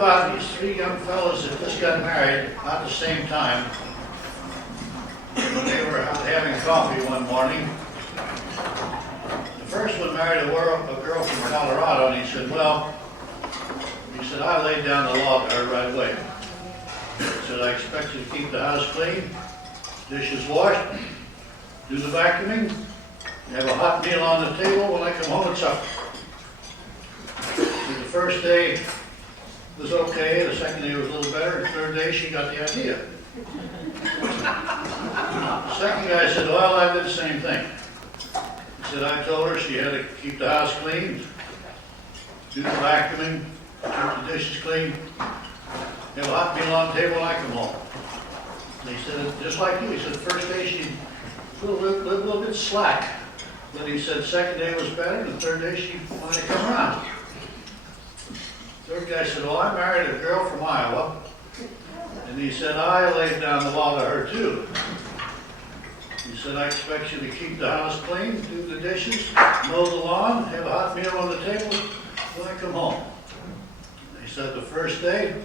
about these three young fellows that just got married about the same time. When they were out having coffee one morning. The first one married a girl from Colorado, and he said, I laid down the law to her right away. He said, I expect you to keep the house clean, dishes washed, do the vacuuming, have a hot meal on the table when I come home at supper. So the first day was okay, the second day was a little better, the third day she got the idea. The second guy said, I did the same thing. He said, I told her she had to keep the house clean, do the vacuuming, keep the dishes clean, have a hot meal on the table when I come home. And he said, just like you, he said, the first day she was a little bit slack. But he said, second day was better, the third day she wanted to come around. Third guy said, I married a girl from Iowa. And he said, I laid down the law to her too. He said, I expect you to keep the house clean, do the dishes, mow the lawn, have a hot meal on the table when I come home. He said the first day,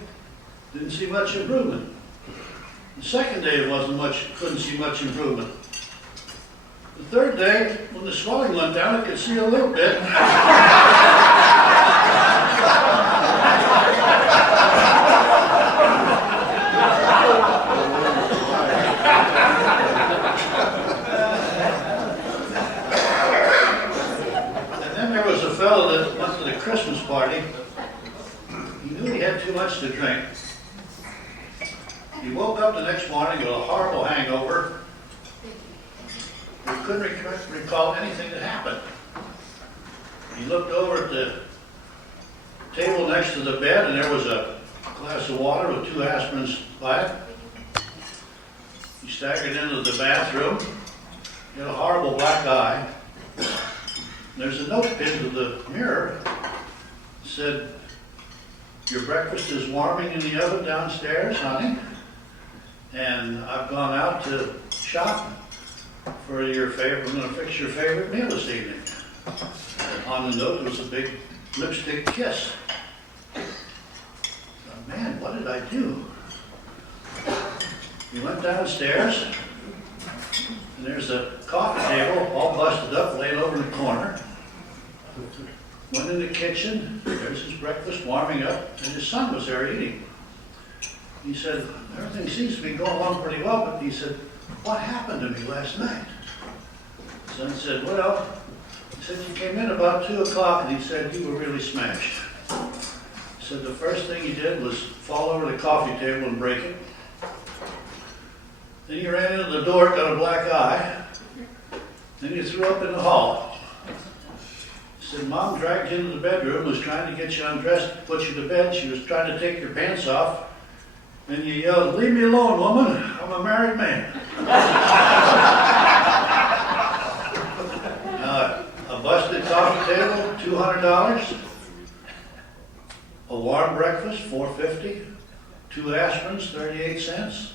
didn't see much improvement. The second day, couldn't see much improvement. The third day, when the swelling went down, I could see a little bit. Fellow that went to the Christmas party, he knew he had too much to drink. He woke up the next morning with a horrible hangover. He couldn't recall anything that happened. He looked over at the table next to the bed, and there was a glass of water with 2 aspirins by it. He staggered into the bathroom. He had a horrible black eye. There's a note pinned to the mirror. It said, your breakfast is warming in the oven downstairs, honey. And I've gone out to shop for your favorite, I'm going to fix your favorite meal this evening. And on the note, there was a big lipstick kiss. Oh, man, what did I do? He went downstairs, and there's a coffee table all busted up, laid over in the corner. Went in the kitchen, there's his breakfast warming up, and his son was there eating. He said, everything seems to be going along pretty well, but he said, what happened to me last night? His son said, he said, you came in about 2 o'clock, and he said, you were really smashed. He said, the first thing he did was fall over the coffee table and break it. Then he ran into the door, got a black eye. Then he threw up in the hall. He said, Mom dragged you into the bedroom, was trying to get you undressed, put you to bed. She was trying to take your pants off. And you yelled, leave me alone, woman. I'm a married man. A busted coffee table, $200. A warm breakfast, $4.50. 2 aspirins, 38 cents.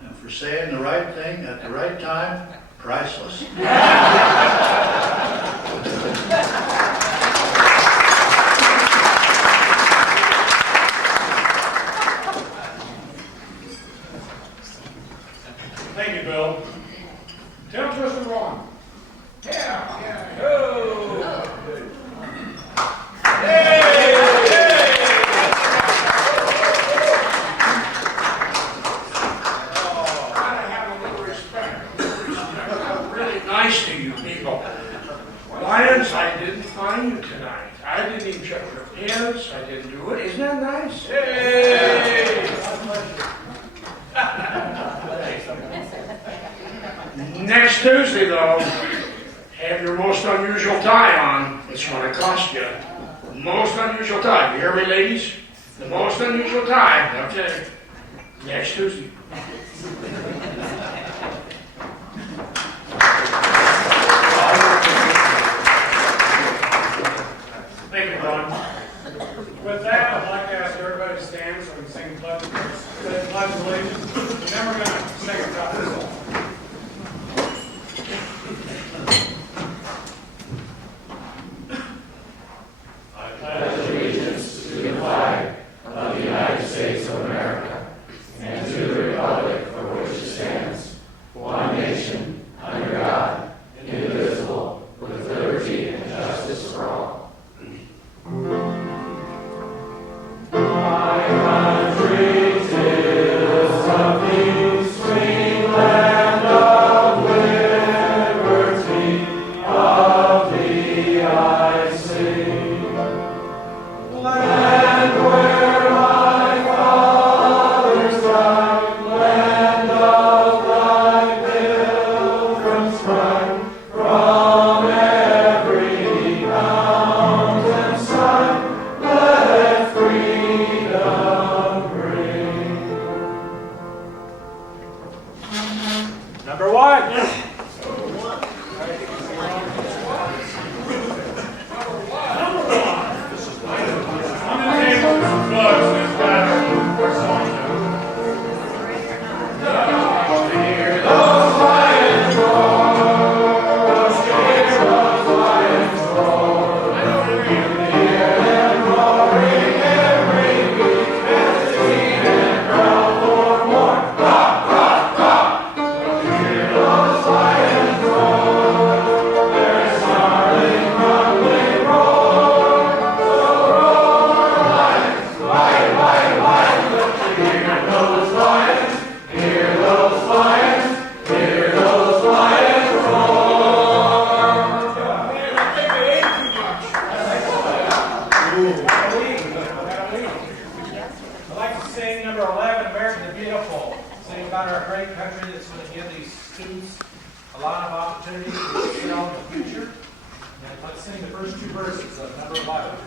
And for saying the right thing at the right time, priceless. Thank you, Bill. Tell twist and wrong. Yeah. Oh. Hey! Nice to you people. Lions, I didn't find you tonight. I didn't even check your pants. I didn't do it. Isn't that nice? Hey! Next Tuesday, though, have your most unusual tie on. It's going to cost you. Most unusual tie. You hear me, ladies? The most unusual tie. Okay. Next Tuesday. Thank you, Ron. With that, I'd like to ask everybody to stand so we can sing the pledge of allegiance. And then we're going to sing a couple songs. I pledge allegiance to the flag of the a great country that's going to give these students a lot of opportunities to excel in the future. And let's sing the first two verses of number 11.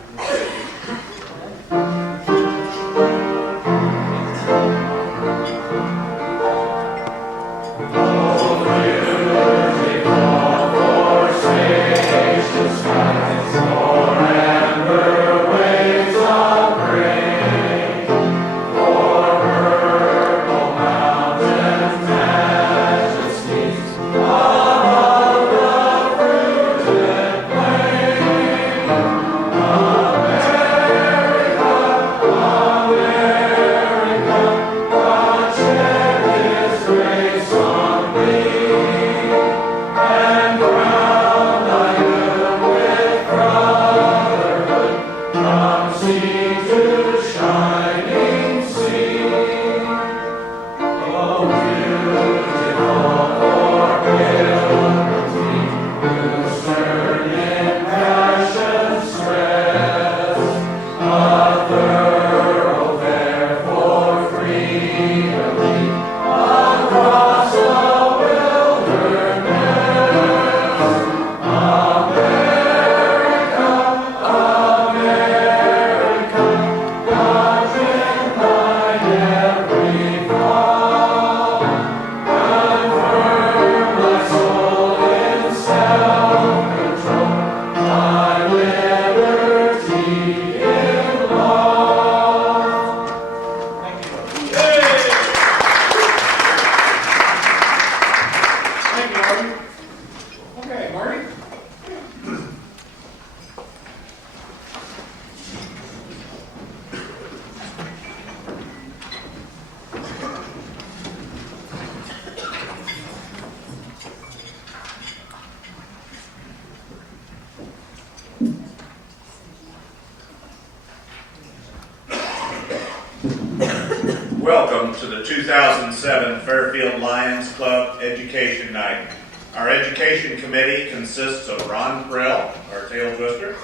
Welcome to the 2007 Fairfield Lions Club Education Night. Our education committee consists of Ron Prell, our tail twister,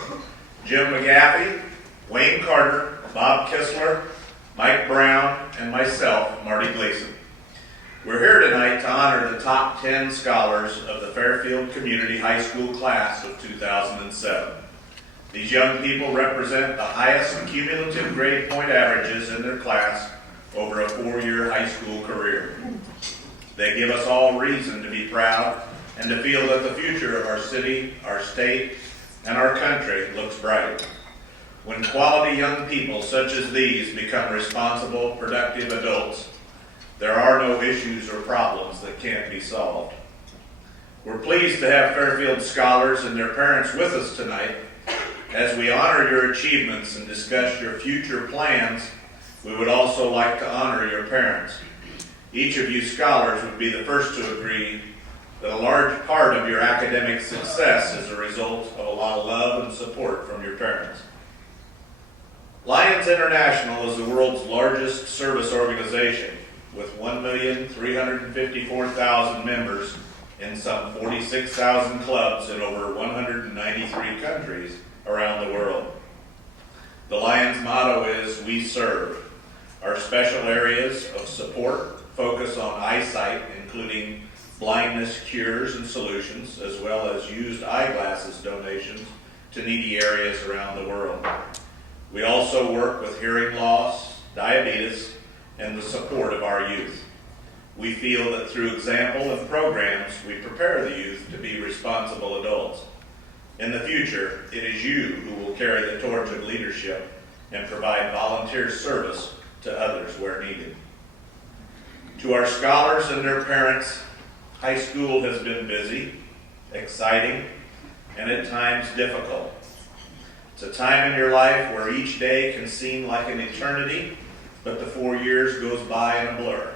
Jim McGaffey, Wayne Carter, Bob Kistler, Mike Brown, and myself, Marty Gleason. We're here tonight to honor the top 10 scholars of the Fairfield Community High School class of 2007. These young people represent the highest cumulative grade point averages in their class over a 4-year high school career. They give us all reason to be proud and to feel that the future of our city, our state, and our country looks bright. When quality young people such as these become responsible, productive adults, there are no issues or problems that can't be solved. We're pleased to have Fairfield scholars and their parents with us tonight. As we honor your achievements and discuss your future plans, we would also like to honor your parents. Each of you scholars would be the first to agree that a large part of your academic success is a result of a lot of love and support from your parents. Lions International is the world's largest service organization with 1,354,000 members in some 46,000 clubs in over 193 countries around the world. The Lions motto is, "We serve." Our special areas of support focus on eyesight, including blindness cures and solutions, as well as used eyeglasses donations to needy areas around the world. We also work with hearing loss, diabetes, and the support of our youth. We feel that through example and programs, we prepare the youth to be responsible adults. In the future, it is you who will carry the torch of leadership and provide volunteer service to others where needed. To our scholars and their parents, high school has been busy, exciting, and at times difficult. It's a time in your life where each day can seem like an eternity, but the 4 years goes by in a blur.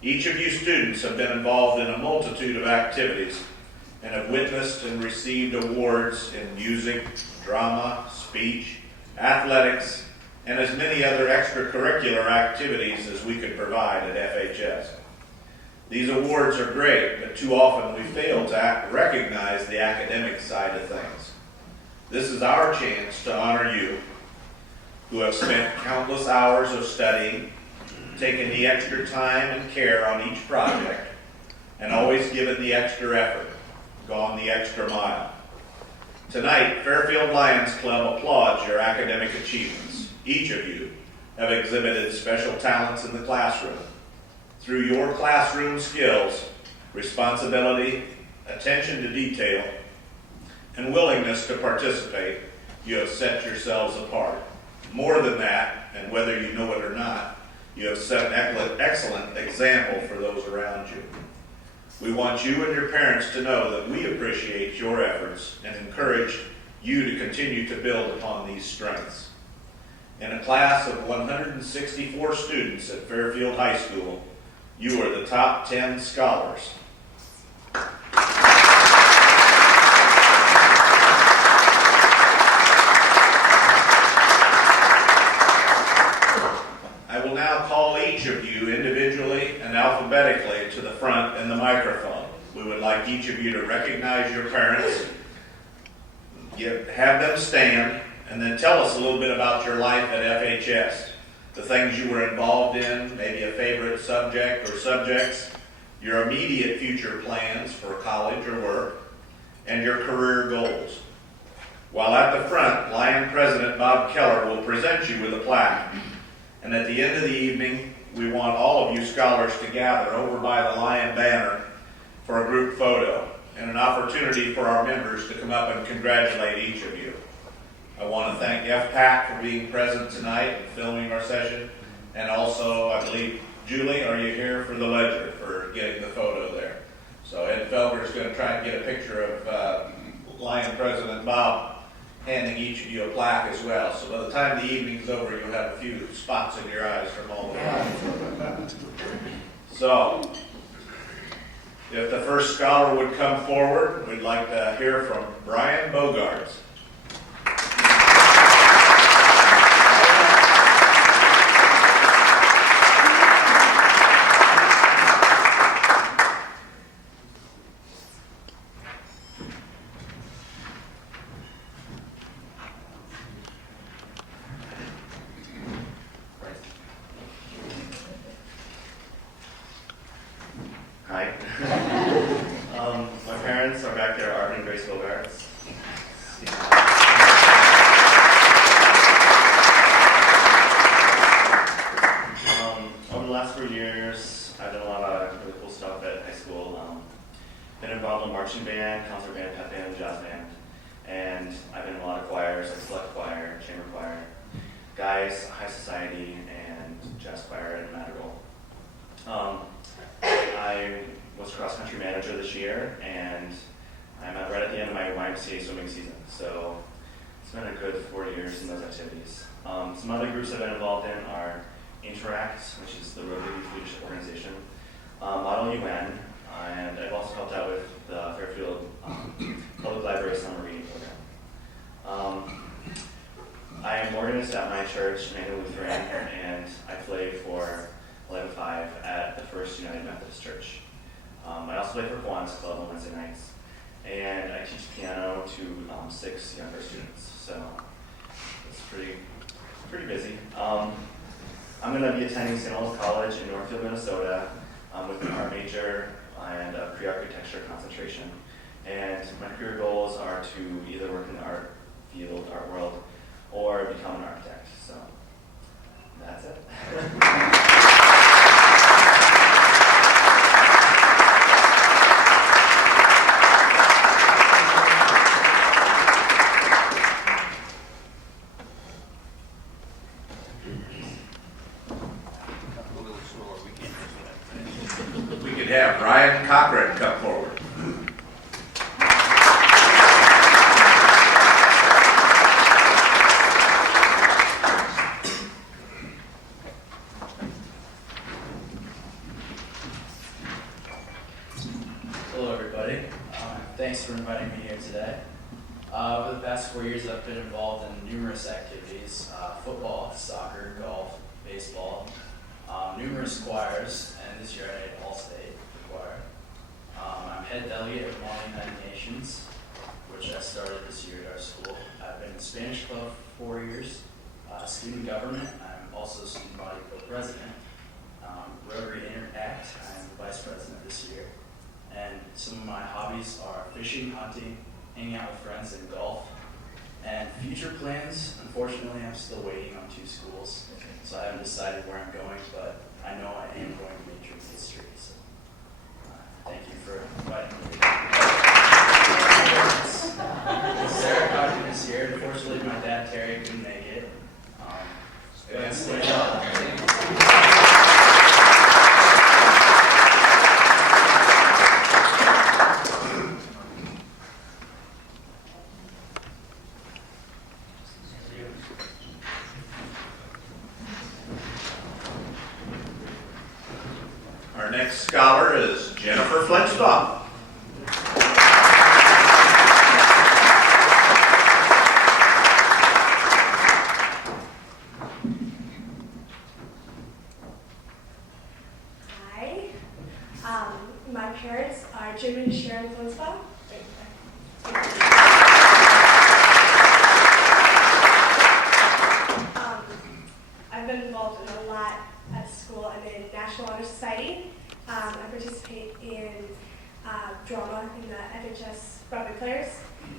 Each of you students have been involved in a multitude of activities and have witnessed and received awards in music, drama, speech, athletics, and as many other extracurricular activities as we could provide at FHS. These awards are great, but too often we fail to recognize the academic side of things. This is our chance to honor you, who have spent countless hours of studying, taking the extra time and care on each project, and always giving the extra effort, gone the extra mile. Tonight, Fairfield Lions Club applauds your academic achievements. Each of you have exhibited special talents in the classroom. Through your classroom skills, responsibility, attention to detail, and willingness to participate, you have set yourselves apart. More than that, and whether you know it or not, you have set an excellent example for those around you. We want you and your parents to know that we appreciate your efforts and encourage you to continue to build upon these strengths. In a class of 164 students at Fairfield High School, you are the top 10 scholars. I will now call each of you individually and alphabetically to the front and the microphone. We would like each of you to recognize your parents, have them stand, and then tell us a little bit about your life at FHS, the things you were involved in, maybe a favorite subject or subjects, your immediate future plans for college or work, and your career goals. While at the front, Lion President Bob Keller will present you with a plaque. And at the end of the evening, we want all of you scholars to gather over by the Lion banner for a group photo and an opportunity for our members to come up and congratulate each of you. I want to thank FPAC for being present tonight and filming our session. And also, I believe, Julie, are you here for the ledger for getting the photo there? So Ed Felger is going to try and get a picture of Lion President Bob handing each of you a plaque as well. So by the time the evening's over, you'll have a few spots in your eyes from all the time. So, if the first scholar would come forward, we'd like to hear from Brian Bogaerts. Hi. My parents are back there, Art and Grace Bogaerts. Over the last 4 years, I've done a lot of really cool stuff at high school. Been involved in marching band, concert band, pep band, jazz band, and I've been in a lot of choirs, like select choir, chamber choir, guys, high society, and jazz choir and madrigal. I was cross-country manager this year, and I'm right at the end of my YMCA swimming season, so it's been a good 4 years in those activities. Some other groups I've been involved in are Interact, which is the Rotary Youth Leadership Organization, Model UN, and I've also helped out with the Fairfield Public Library Summer Reading Program. I am organist at my church, Emmanuel Lutheran, and I play for 11-5 at the First United Methodist Church. I also play for Kiwanis Club on Wednesday nights, and I teach piano to 6 younger students, so it's pretty busy. I'm going to be attending St. Olaf College in Northfield, Minnesota, with an art major and a pre-architecture concentration. And my career goals are to either work in the art field, art world, or become an architect. So that's it. We could have Brian Cochran come forward. Hello, everybody. Thanks for inviting me here today. Over the past 4 years, I've been involved in numerous activities: football, soccer, golf, baseball, numerous choirs, and this year I made All-State choir. I'm head delegate of Motley United Nations, which I started this year at our school. I've been in Spanish club for 4 years, student government. I'm also student body club president, Rotary Interact. I'm the vice president this year. And some of my hobbies are fishing, hunting, hanging out with friends, and golf. And future plans, unfortunately, I'm still waiting on 2 schools, so I haven't decided where I'm going, but I know I am going to major in history. So thank you for inviting me. Sarah Cochran is here. Unfortunately, my dad, Terry, couldn't make it. But stand up. Our next scholar is Jennifer Flintstone. Hi. My parents are Jim and Sharon Flintstone. I've been involved in a lot at school. I'm in National Honor Society. I participate in drama in the FHS Broadway Players,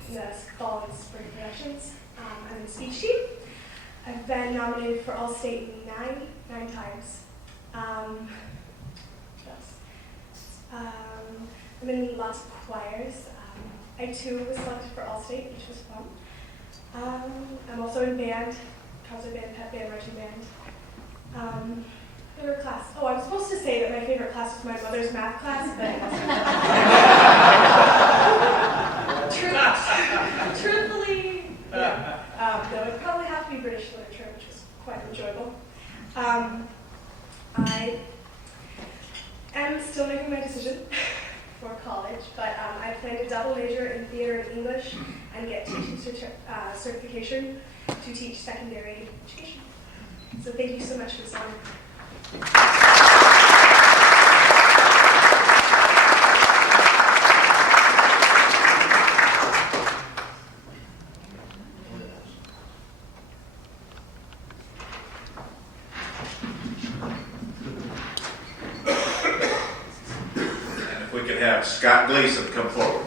in the fall and spring productions. I'm in speech team. I've been nominated for All-State nine times. I'm in lots of choirs. I too was selected for All-State, which was fun. I'm also in band, concert band, pep band, marching band. Favorite class? Oh, I was supposed to say that my favorite class was my mother's math class, but truthfully, yeah. Though it probably have to be British literature, which was quite enjoyable. I am still making my decision for college, but I plan to double major in theater and English and get teaching certification to teach secondary education. So thank you so much for this honor. And if we could have Scott Gleason come forward.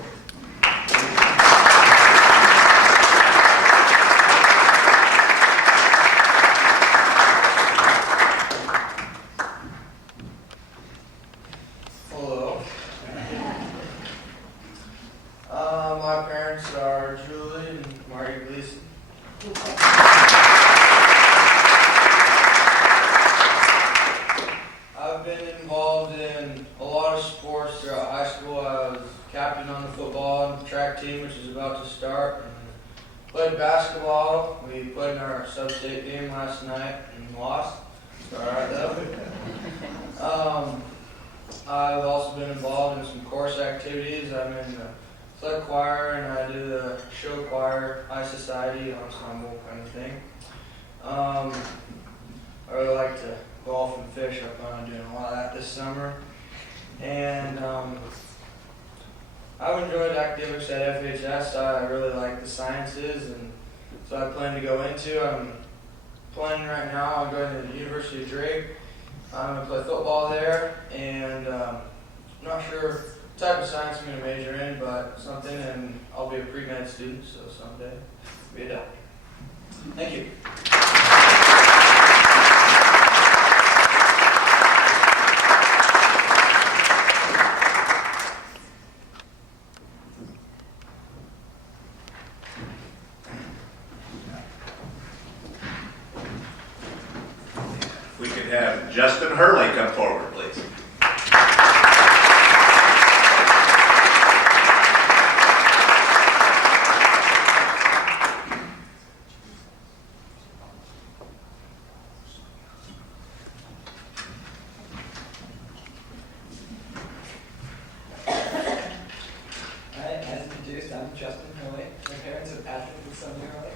Hello. My parents are Julie and Marty Gleason. I've been involved in a lot of sports throughout high school. I was captain on the football and track team, which is about to start. And played basketball. We played in our sub-state game last night and lost. All right, though. I've also been involved in some course activities. I'm in the Fleig choir and I do the show choir, high society, ensemble kind of thing. I really like to golf and fish. I plan on doing a lot of that this summer. And I've enjoyed academics at FHS. I really like the sciences, and so I plan to go into. I'm planning right now on going to the University of Drake. I'm going to play football there, and I'm not sure what type of science I'm going to major in, but something, and I'll be a pre-med student, so someday I'll be a doctor. Thank you. We could have Justin Hurley come forward, please. Hi, as introduced, I'm Justin Hurley. My parents are Patrick and Sonia Hurley.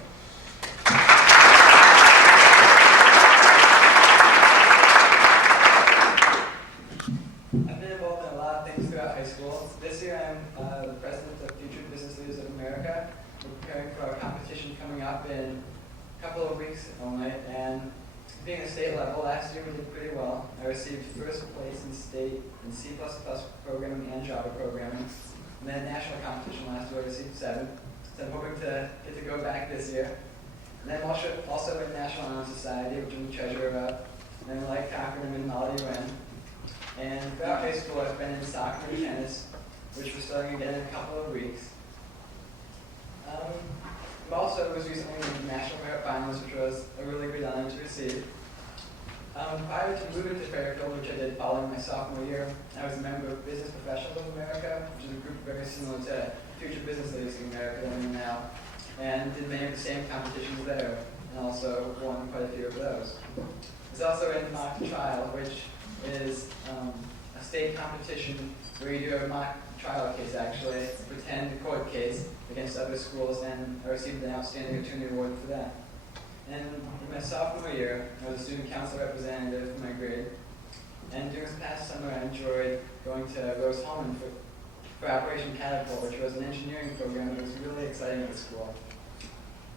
I've been involved in a lot of things throughout high school. This year I'm the president of Future Business Leaders of America. We're preparing for our competition coming up in a couple of weeks only, and it's being a state level, last year we did pretty well. I received first place in state in C++ programming and Java programming. And then national competition last year I received 7. So I'm hoping to get to go back this year. And then also in National Honor Society, which I'm the treasurer of. And then like Cochran, I'm in Molly Wren. And throughout high school I've been in soccer and tennis, which we're starting again in a couple of weeks. I also was recently in the National Merit Finals, which was a really great honor to receive. Prior to moving to Fairfield, which I did following my sophomore year, I was a member of Business Professionals of America, which is a group very similar to Future Business Leaders in America that I'm in now, and did many of the same competitions there, and also won quite a few of those. I was also in mock trial, which is a state competition where you do a mock trial case, actually, a pretend court case against other schools, and I received an Outstanding Attorney Award for that. And in my sophomore year, I was a student council representative for my grade, and during this past summer I enjoyed going to Rosa for Operation Catapult, which was an engineering program that was really exciting at the school.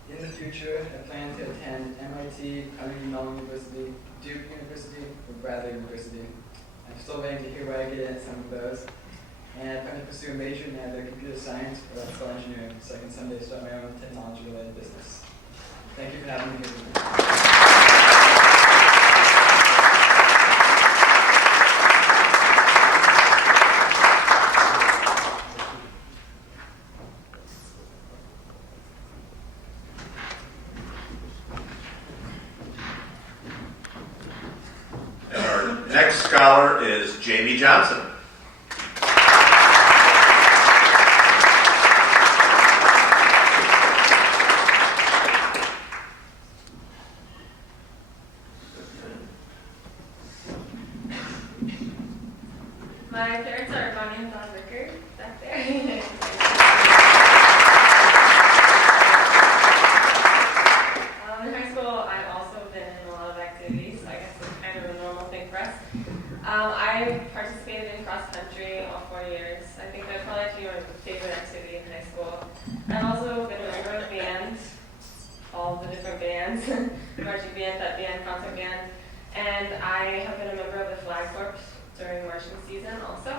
In the future, I plan to attend MIT, Carnegie Mellon University, Duke University, or Bradley University. I'm still waiting to hear where I get in some of those. And I plan to pursue a major in either computer science or electrical engineering, so I can someday start my own technology-related business. Thank you for having me here today. And our next scholar is Jamie Johnston. My parents are Bonnie and Don Rigor, back there. In high school, I've also been in a lot of activities. I guess it's kind of a normal thing for us. I participated in cross country all 4 years. I think that's probably my favorite activity in high school. I've also been a member of bands, all the different bands, marching band, pep band, concert band, and I have been a member of the Fleig during marching season also.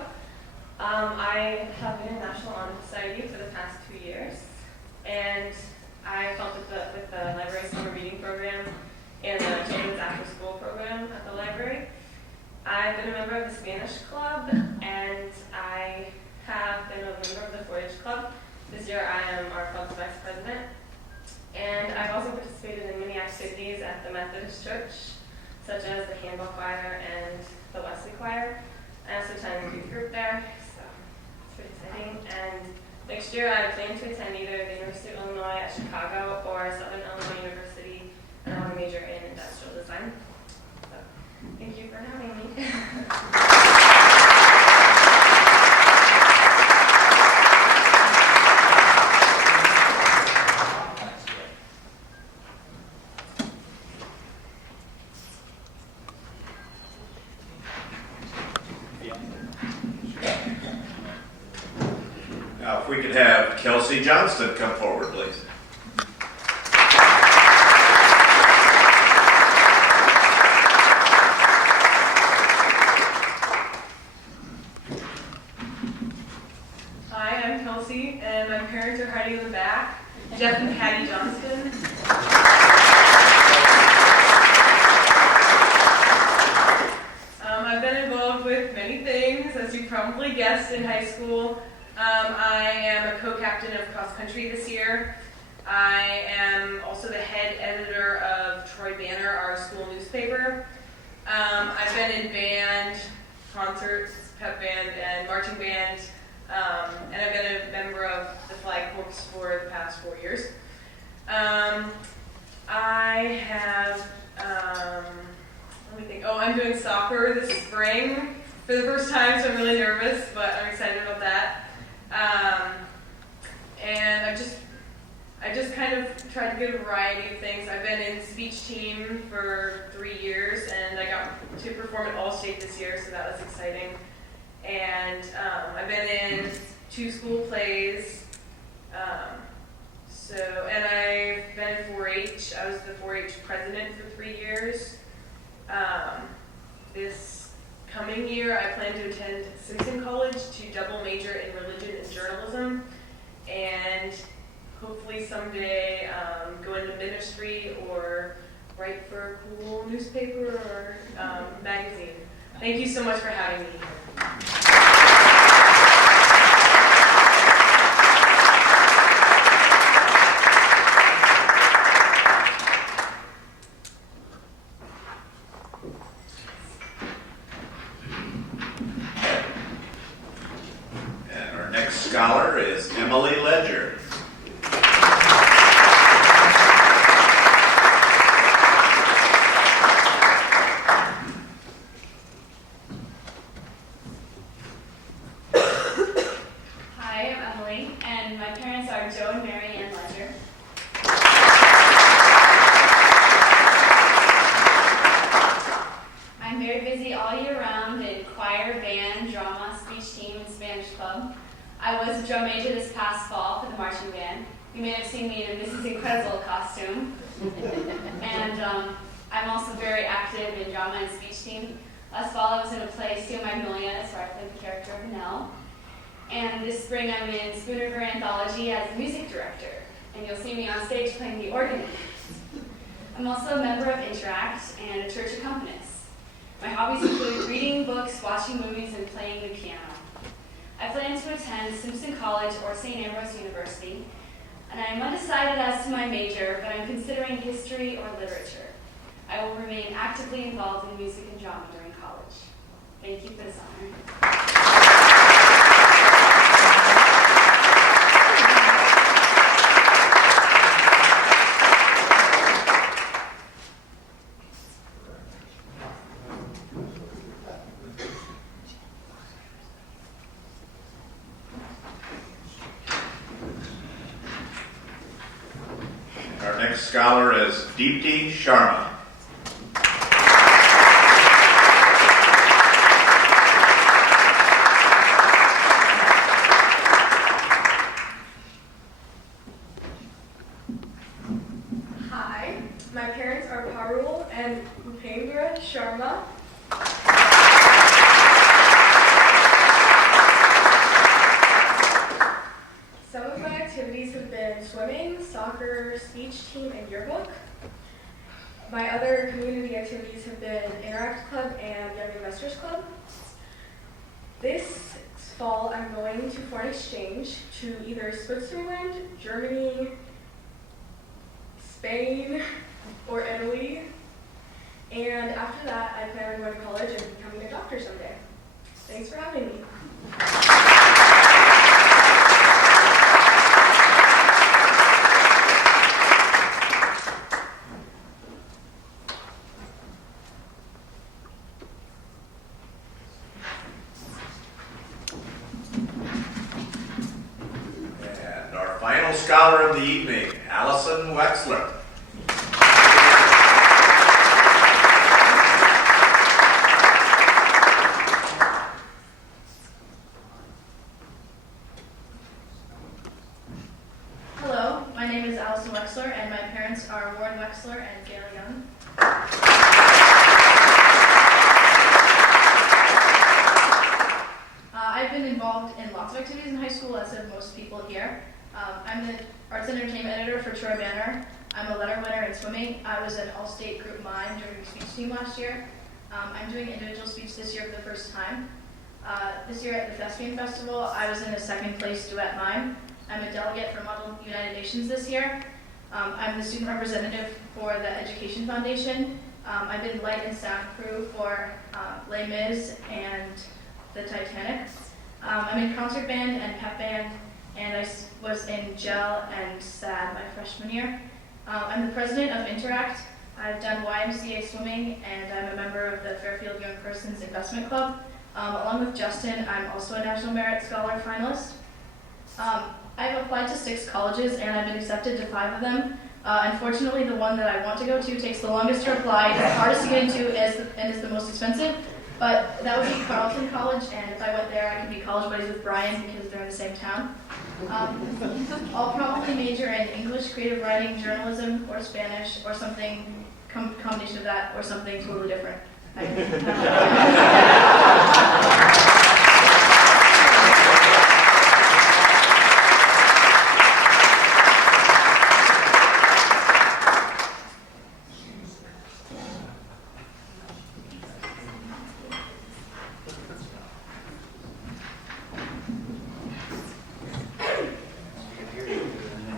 I have been in National Honor Society for the past 2 years, and I helped with the library summer reading program and the children's after school program at the library. I've been a member of the Spanish club, and I have been a member of the 4-H club. This year I am our club's vice president. And I've also participated in many activities at the Methodist Church, such as the handball choir and the Wesley choir. I also attend a youth group there, so it's pretty exciting. And next year I plan to attend either the University of Illinois at Chicago or Southern Illinois University, and I want to major in industrial design. So thank you for having me. Now, if we could have Kelsey Johnston come forward, please. Hi, I'm Kelsey, and my parents are hiding in the back, Jeff and Patty Johnston. I've been involved with many things, as you probably guessed, in high school. I am a co-captain of cross country this year. I am also the head editor of Troy Banner, our school newspaper. I've been in band, concerts, pep band, and marching band, and I've been a member of the Fleig Corps for the past 4 years. I have, let me think. Oh, I'm doing soccer this spring for the first time, so I'm really nervous, but I'm excited about that. And I just kind of tried to get a variety of things. I've been in speech team for 3 years, and I got to perform at All-State this year, so that was exciting. And I've been in 2 school plays. And I've been in 4-H. I was the 4-H president for 3 years. This coming year, I plan to attend Simpson College to double major in religion and journalism, and hopefully someday go into ministry or write for a cool newspaper or magazine. Thank you so much for having me here. Scholar is Emily Ledger. Hi, I'm Emily, and my parents are Joe and Mary Ann Ledger. I'm very busy all year round in choir, band, drama, speech team, and Spanish club. I was a drum major this past fall for the marching band. You may have seen me in a Mrs. Incredible costume. And I'm also very active in drama and speech team. Last fall I was in a play, Steel Magnolias, where I played the character of Nell. And this spring I'm in Spoon River Anthology as the music director. And you'll see me on stage playing the organ. I'm also a member of Interact and a church accompanist. My hobbies include reading books, watching movies, and playing the piano. I plan to attend Simpson College or St. Ambrose University, and I am undecided as to my major, but I'm considering history or literature. I will remain actively involved in music and drama during college. Thank you for this honor. Our next scholar is Deepti Sharma. Hi, my parents are Parul and Upendra Sharma. Some of my activities have been swimming, soccer, speech team, and yearbook. My other community activities have been Interact Club and Young Investors Club. This fall, I'm going to foreign exchange to either Switzerland, Germany, Spain, or Italy. And after that, I plan on going to college and becoming a doctor someday. Thanks for having me. And our final scholar of the evening, Allison Wexler. Hello, my name is Allison Wexler, and my parents are Warren Wexler and Gail Young. I've been involved in lots of activities in high school, as have most people here. I'm the Arts and Entertainment Editor for Troy Banner. I'm a letter winner in swimming. I was an all-state group mime during the speech team last year. I'm doing individual speech this year for the first time. This year at the Thespian Festival, I was in a second place duet mime. I'm a delegate for Model United Nations this year. I'm the student representative for the Education Foundation. I've been light and sound crew for Les Mis and the Titanic. I'm in concert band and pep band, and I was in Gel and SAD my freshman year. I'm the president of Interact. I've done YMCA swimming, and I'm a member of the Fairfield Young Persons Investment Club. Along with Johnston, I'm also a National Merit Scholar finalist. I've applied to 6 colleges, and I've been accepted to 5 of them. Unfortunately, the one that I want to go to takes the longest to apply, the hardest to get into, and is the most expensive. But that would be Carleton College, and if I went there, I could be college buddies with Brian because they're in the same town. I'll probably major in English, creative writing, journalism, or Spanish, or something combination of that or something totally different.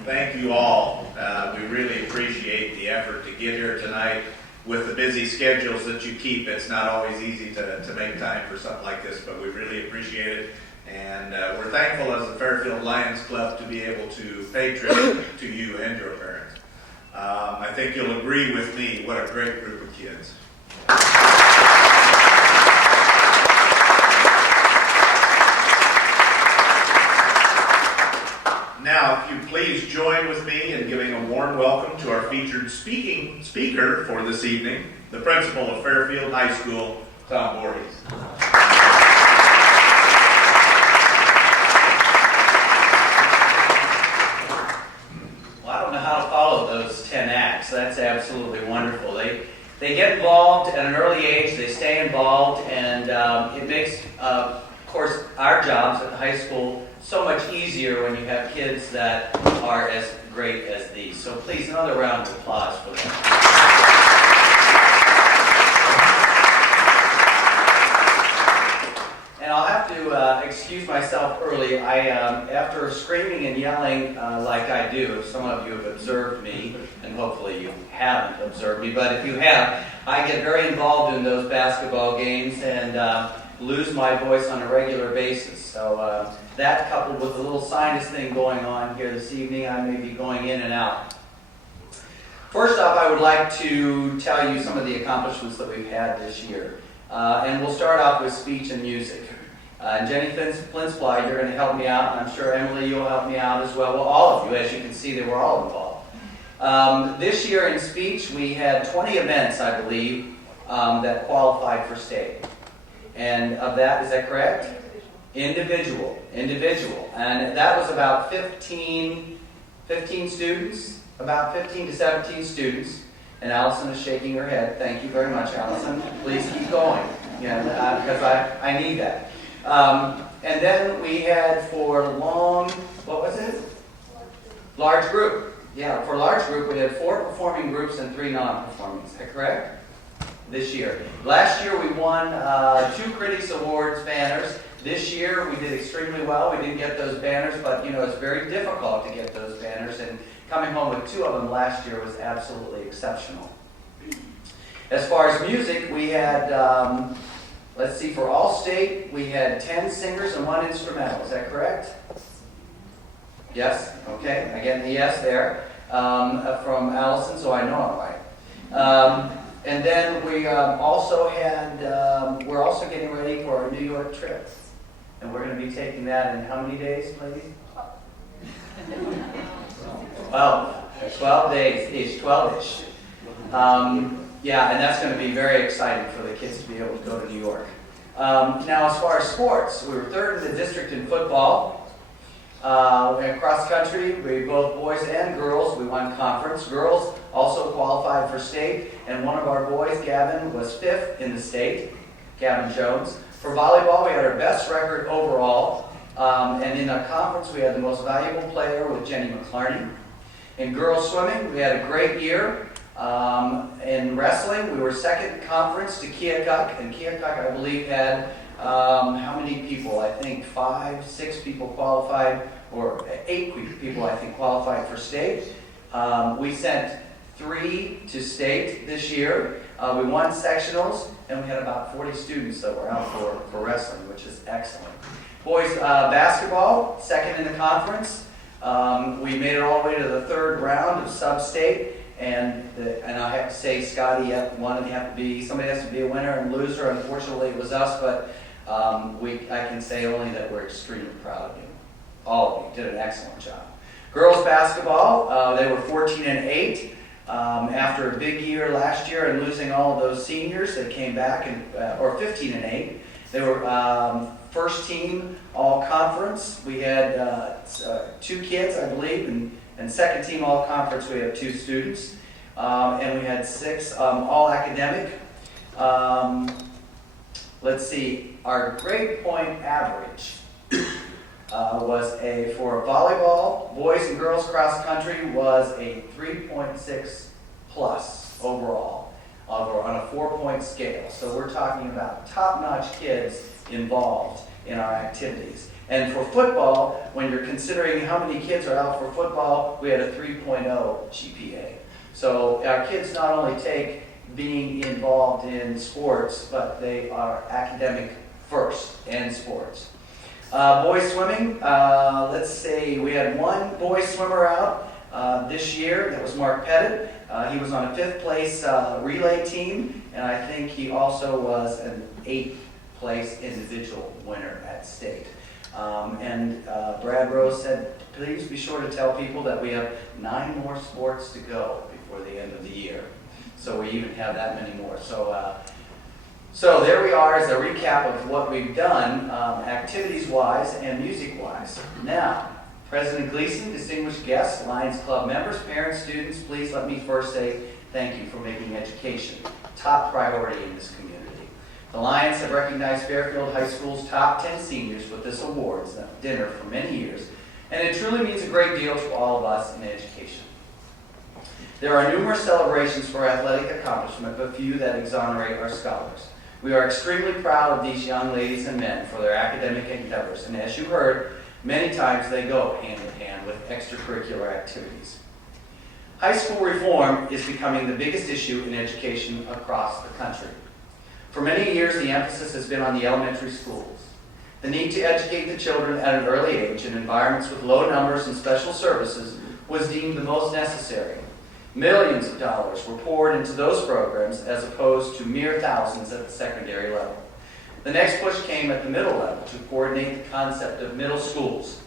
Thank you all. We really appreciate the effort to get here tonight. With the busy schedules that you keep, it's not always easy to make time for something like this, but we really appreciate it. And we're thankful as the Fairfield Lions Club to be able to pay tribute to you and your parents. I think you'll agree with me, what a great group of kids. Now, if you please join with me in giving a warm welcome to our featured speaker for this evening, the principal of Fairfield High School, Tom Voorhees. Well, I don't know how to follow those 10 acts. That's absolutely wonderful. They get involved at an early age, they stay involved, and it makes, of course, our jobs at the high school so much easier when you have kids that are as great as these. So please, another round of applause for them. And I'll have to excuse myself early. After screaming and yelling like I do, some of you have observed me, and hopefully you haven't observed me, but if you have, I get very involved in those basketball games and lose my voice on a regular basis. So that coupled with a little sinus thing going on here this evening, I may be going in and out. First off, I would like to tell you some of the accomplishments that we've had this year. And we'll start off with speech and music. And Jenny Flinsply, you're going to help me out, and I'm sure Emily, you'll help me out as well. Well, all of you, as you can see, they were all involved. This year in speech, we had 20 events, I believe, that qualified for state. And of that, is that correct? Individual. And that was about 15 students, about 15 to 17 students. And Allison is shaking her head. Thank you very much, Allison. Please keep going, because I need that. And then we had for large group. Yeah, for large group, we had 4 performing groups and 3 non-performing. Is that correct? This year. Last year, we won 2 Critics Awards banners. This year, we did extremely well. We didn't get those banners, but it's very difficult to get those banners. And coming home with 2 of them last year was absolutely exceptional. As far as music, we had, for all state, we had 10 singers and 1 instrumental. Is that correct? Yes? Okay, I get the yes there from Allison, so I know I'm right. And then we also had, we're also getting ready for our New York trip. And we're going to be taking that in how many days, ladies? 12 days, 12-ish. Yeah, and that's going to be very exciting for the kids to be able to go to New York. Now, as far as sports, we were 3rd in the district in football. In cross country, we both boys and girls, we won conference. Girls also qualified for state, and one of our boys, Gavin, was 5th in the state, Gavin Jones. For volleyball, we had our best record overall, and in our conference, we had the most valuable player with Jenny McClarney. In girls swimming, we had a great year. In wrestling, we were 2nd in conference to Keokuk, and Keokuk, I believe, had how many people? I think 5, 6 people qualified, or 8 people, I think, qualified for state. We sent 3 to state this year. We won sectionals, and we had about 40 students that were out for wrestling, which is excellent. Boys basketball, 2nd in the conference. We made it all the way to the 3rd round of sub-state, and I have to say, Scotty, somebody has to be a winner and loser. Unfortunately, it was us, but I can say only that we're extremely proud of you. All of you did an excellent job. Girls basketball, they were 14-8. After a big year last year and losing all of those seniors, they came back or 15-8. They were first team all conference. We had 2 kids, I believe, and second team all conference. We had 2 students. and we had 6 all academic. Let's see, our grade point average was for volleyball, boys and girls cross country was a 3.6 plus overall on a 4-point scale. So we're talking about top-notch kids involved in our activities. And for football, when you're considering how many kids are out for football, we had a 3.0 GPA. So our kids not only take being involved in sports, but they are academic first and sports. Boys swimming, let's see, we had 1 boy swimmer out this year. That was Mark Pettit. He was on a 5th place relay team, and I think he also was an 8th place individual winner at state. And Brad Rose said, please be sure to tell people that we have 9 more sports to go before the end of the year. So we even have that many more. So there we are as a recap of what we've done, activities-wise and music-wise. Now, President Gleason, distinguished guests, Lions Club members, parents, students, please let me first say thank you for making education top priority in this community. The Lions have recognized Fairfield High School's top 10 seniors with this awards dinner for many years, and it truly means a great deal to all of us in education. There are numerous celebrations for athletic accomplishment, but few that exonerate our scholars. We are extremely proud of these young ladies and men for their academic endeavors, and as you heard, many times they go hand in hand with extracurricular activities. High school reform is becoming the biggest issue in education across the country. For many years, the emphasis has been on the elementary schools. The need to educate the children at an early age in environments with low numbers and special services was deemed the most necessary. Millions of dollars were poured into those programs as opposed to mere thousands at the secondary level. The next push came at the middle level to coordinate the concept of middle schools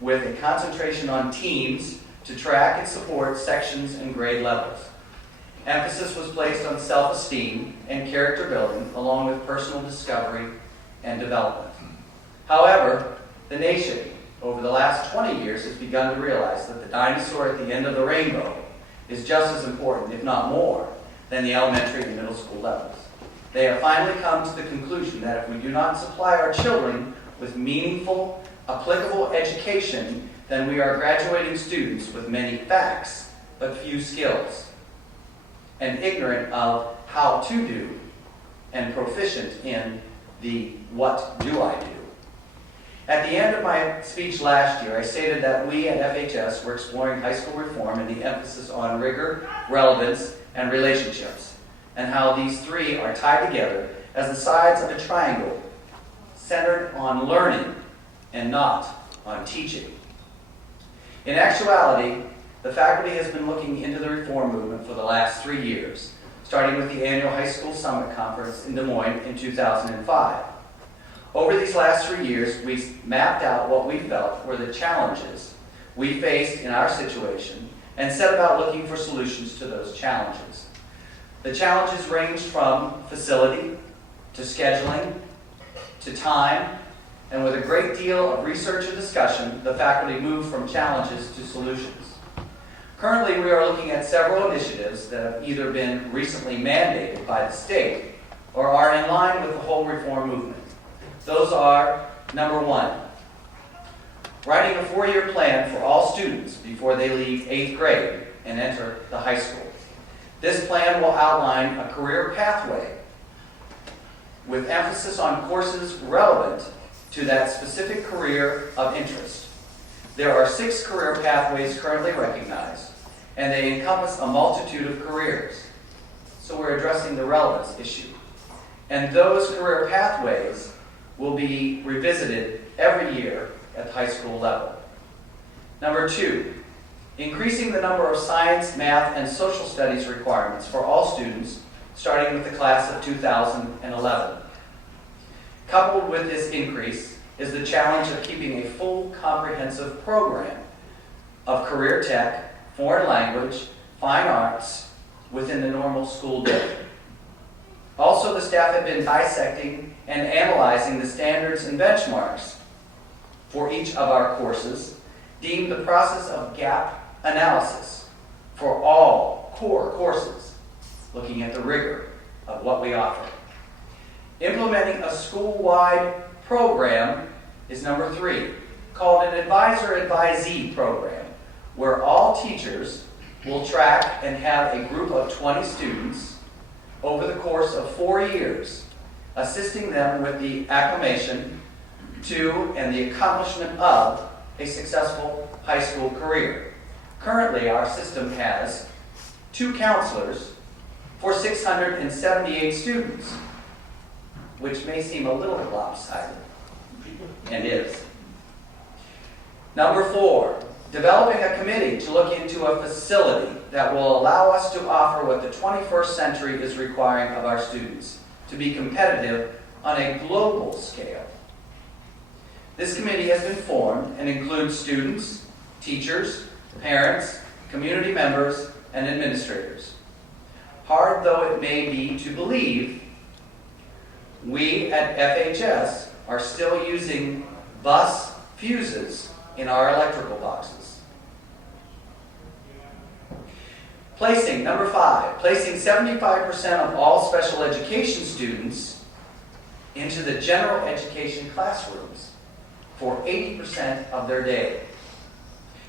with a concentration on teams to track and support sections and grade levels. Emphasis was placed on self-esteem and character building along with personal discovery and development. However, the nation over the last 20 years has begun to realize that the dinosaur at the end of the rainbow is just as important, if not more, than the elementary and middle school levels. They have finally come to the conclusion that if we do not supply our children with meaningful, applicable education, then we are graduating students with many facts, but few skills, and ignorant of how to do, and proficient in the what do I do. At the end of my speech last year, I stated that we at FHS were exploring high school reform and the emphasis on rigor, relevance, and relationships, and how these 3 are tied together as the sides of a triangle centered on learning and not on teaching. In actuality, the faculty has been looking into the reform movement for the last 3 years, starting with the annual High School Summit Conference in Des Moines in 2005. Over these last 3 years, we mapped out what we felt were the challenges we faced in our situation and set about looking for solutions to those challenges. The challenges ranged from facility to scheduling to time, and with a great deal of research and discussion, the faculty moved from challenges to solutions. Currently, we are looking at several initiatives that have either been recently mandated by the state or are in line with the whole reform movement. Those are, number 1, writing a 4-year plan for all students before they leave 8th grade and enter the high school. This plan will outline a career pathway with emphasis on courses relevant to that specific career of interest. There are 6 career pathways currently recognized, and they encompass a multitude of careers. So we're addressing the relevance issue. And those career pathways will be revisited every year at the high school level. Number 2, increasing the number of science, math, and social studies requirements for all students, starting with the class of 2011. Coupled with this increase is the challenge of keeping a full comprehensive program of career tech, foreign language, fine arts within the normal school day. Also, the staff have been dissecting and analyzing the standards and benchmarks for each of our courses, deemed the process of gap analysis for all core courses, looking at the rigor of what we offer. Implementing a school-wide program is number 3, called an advisor-advisee program, where all teachers will track and have a group of 20 students over the course of 4 years, assisting them with the acclimation to and the accomplishment of a successful high school career. Currently, our system has 2 counselors for 678 students, which may seem a little lopsided, and is. Number 4, developing a committee to look into a facility that will allow us to offer what the 21st century is requiring of our students, to be competitive on a global scale. This committee has been formed and includes students, teachers, parents, community members, and administrators. Hard though it may be to believe, we at FHS are still using bus fuses in our electrical boxes. Number 5, placing 75% of all special education students into the general education classrooms for 80% of their day,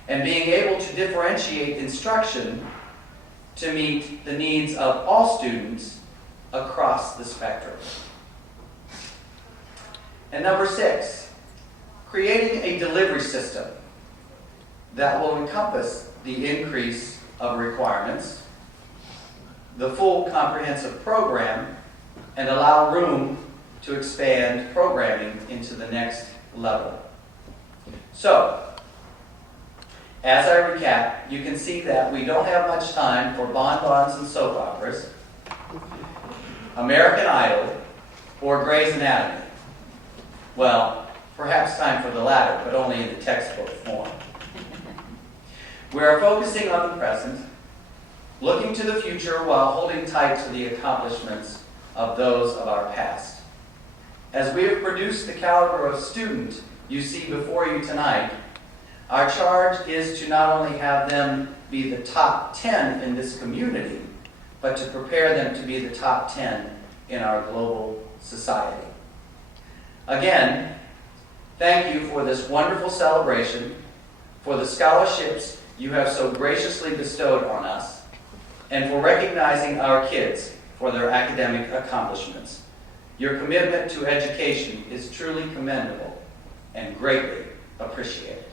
and being able to differentiate instruction to meet the needs of all students across the spectrum. And number 6, creating a delivery system that will encompass the increase of requirements, the full comprehensive program, and allow room to expand programming into the next level. So, as I recap, you can see that we don't have much time for bonbons and soap operas, American Idol, or Grey's Anatomy. Well, perhaps time for the latter, but only in the textbook form. We are focusing on the present, looking to the future while holding tight to the accomplishments of those of our past. As we have produced the caliber of student you see before you tonight, our charge is to not only have them be the top 10 in this community, but to prepare them to be the top 10 in our global society. Again, thank you for this wonderful celebration, for the scholarships you have so graciously bestowed on us, and for recognizing our kids for their academic accomplishments. Your commitment to education is truly commendable and greatly appreciated.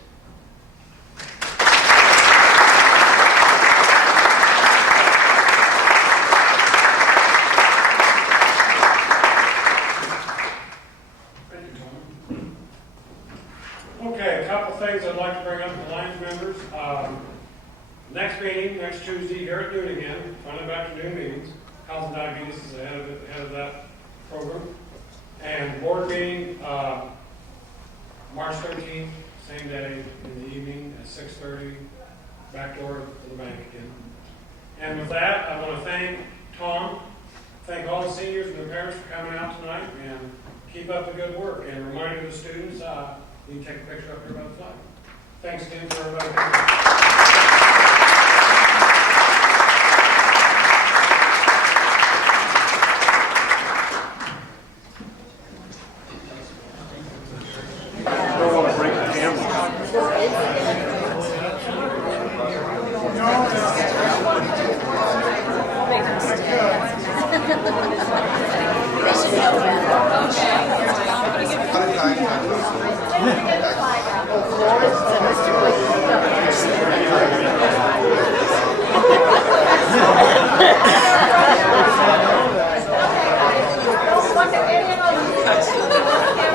Okay, a couple things I'd like to bring up to the Lions members. Next meeting, next Tuesday, here at noon again, front of afternoon meetings. Health and diabetes is ahead of that program. And board meeting, March 13th, same day in the evening at 6:30, back door to the bank again. And with that, I want to thank Tom, thank all the seniors and their parents for coming out tonight, and keep up the good work. And reminder to the students, you can take a picture up here by the flag. Thanks again for everybody. Florence and Mr.